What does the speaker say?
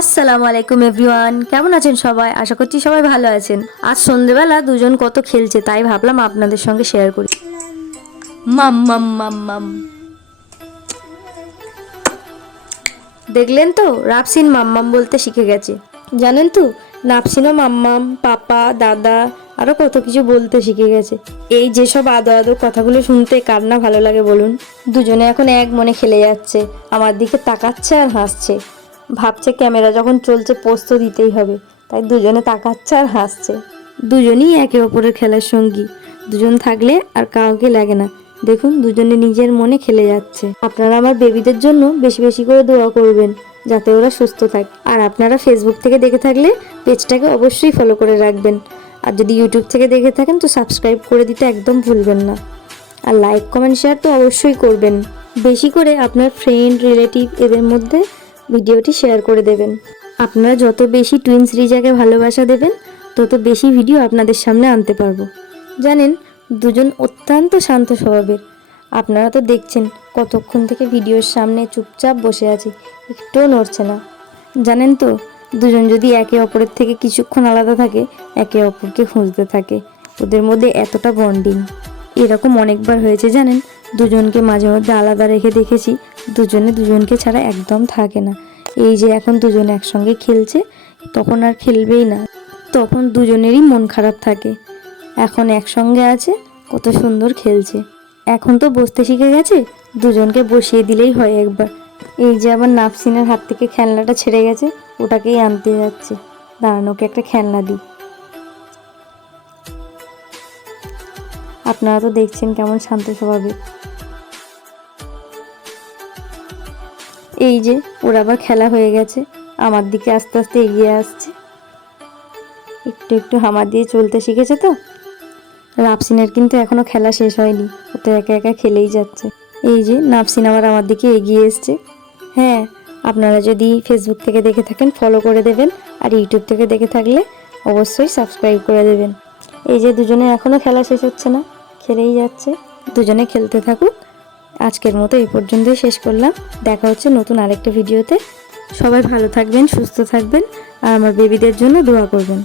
আসসালামু আলাইকুম এভরিওয়ান। কেমন আছেন সবাই? আশা করছি সবাই ভালো আছেন। আজ সন্ধেবেলা দুজন কত খেলছে তাই ভাবলাম আপনাদের সঙ্গে শেয়ার করি। মাম মাম মাম মাম। দেখলেন তো রাপসিন মাম্মাম বলতে শিখে গেছে। জানেন তো নাপসিনও মাম্মাম পাপা, দাদা আরও কত কিছু বলতে শিখে গেছে। এই যেসব আদো আদো কথাগুলো শুনতে কার না ভালো লাগে বলুন? দুজনে এখন এক মনে খেলে যাচ্ছে। আমার দিকে তাকাচ্ছে আর হাসছে। ভাবছে ক্যামেরা যখন চলছে পোস্ত দিতেই হবে। তাই দুজনে তাকাচ্ছে আর হাসছে। দুজনই একে অপরের খেলার সঙ্গী। দুজন থাকলে আর কাউকে লাগে না। দেখুন, দুজনে নিজের মনে খেলে যাচ্ছে। আপনারা আমার বেবিদের জন্য বেশি বেশি করে দোয়া করবেন, যাতে ওরা সুস্থ থাকে। আর আপনারা ফেসবুক থেকে দেখে থাকলে পেজটাকে অবশ্যই ফলো করে রাখবেন। আর যদি ইউটিউব থেকে দেখে থাকেন, তো সাবস্ক্রাইব করে দিতে একদম ভুলবেন না। আর লাইক কমেন্ট শেয়ার তো অবশ্যই করবেন। বেশি করে আপনার ফ্রেন্ড রিলেটিভ এদের মধ্যে ভিডিওটি শেয়ার করে দেবেন। আপনারা যত বেশি টুইন্স রিজাকে ভালোবাসা দেবেন, তত বেশি ভিডিও আপনাদের সামনে আনতে পারব। জানেন, দুজন অত্যন্ত শান্ত স্বভাবের। আপনারা তো দেখছেন, কতক্ষণ থেকে ভিডিওর সামনে চুপচাপ বসে আছে, একটুও নড়ছে না। জানেন তো, দুজন যদি একে অপরের থেকে কিছুক্ষণ আলাদা থাকে, একে অপরকে খুঁজতে থাকে, ওদের মধ্যে এতটা বন্ডিং। এরকম অনেকবার হয়েছে, জানেন? দুজনকে মাঝে মধ্যে আলাদা রেখে দেখেছি। দুজনে দুজনকে ছাড়া একদম থাকে না। এই যে এখন দুজন একসঙ্গে খেলছে, তখন আর খেলবেই না। তখন দুজনেরই মন খারাপ থাকে। এখন একসঙ্গে আছে, কত সুন্দর খেলছে। এখন তো বসতে শিখে গেছে, দুজনকে বসিয়ে দিলেই হয় একবার। এই যে আবার নাফসিনের হাত থেকে খেলনাটা ছেড়ে গেছে, ওটাকেই আনতে যাচ্ছে। দাঁড়ানো, ওকে একটা খেলনা দিই। আপনারা তো দেখছেন কেমন শান্ত স্বভাবের। এই যে, ওর আবার খেলা হয়ে গেছে। আমার দিকে আস্তে আস্তে এগিয়ে আসছে। একটু একটু হামা দিয়ে চলতে শিখেছে তো? নাপসিনের কিন্তু এখনও খেলা শেষ হয়নি। ও তো একা একা খেলেই যাচ্ছে। এই যে নাপসিন আবার আমার দিকে এগিয়ে এসছে। হ্যাঁ আপনারা যদি ফেসবুক থেকে দেখে থাকেন ফলো করে দেবেন। আর ইউটিউব থেকে দেখে থাকলে অবশ্যই সাবস্ক্রাইব করে দেবেন। এই যে, দুজনে এখনও খেলা শেষ হচ্ছে না। খেলেই যাচ্ছে। দুজনে খেলতে থাকুক। আজকের মতো এই পর্যন্তই শেষ করলাম। দেখা হচ্ছে নতুন আরেকটা ভিডিওতে। সবাই ভালো থাকবেন, সুস্থ থাকবেন আর আমার বেবিদের জন্য দোয়া করবেন।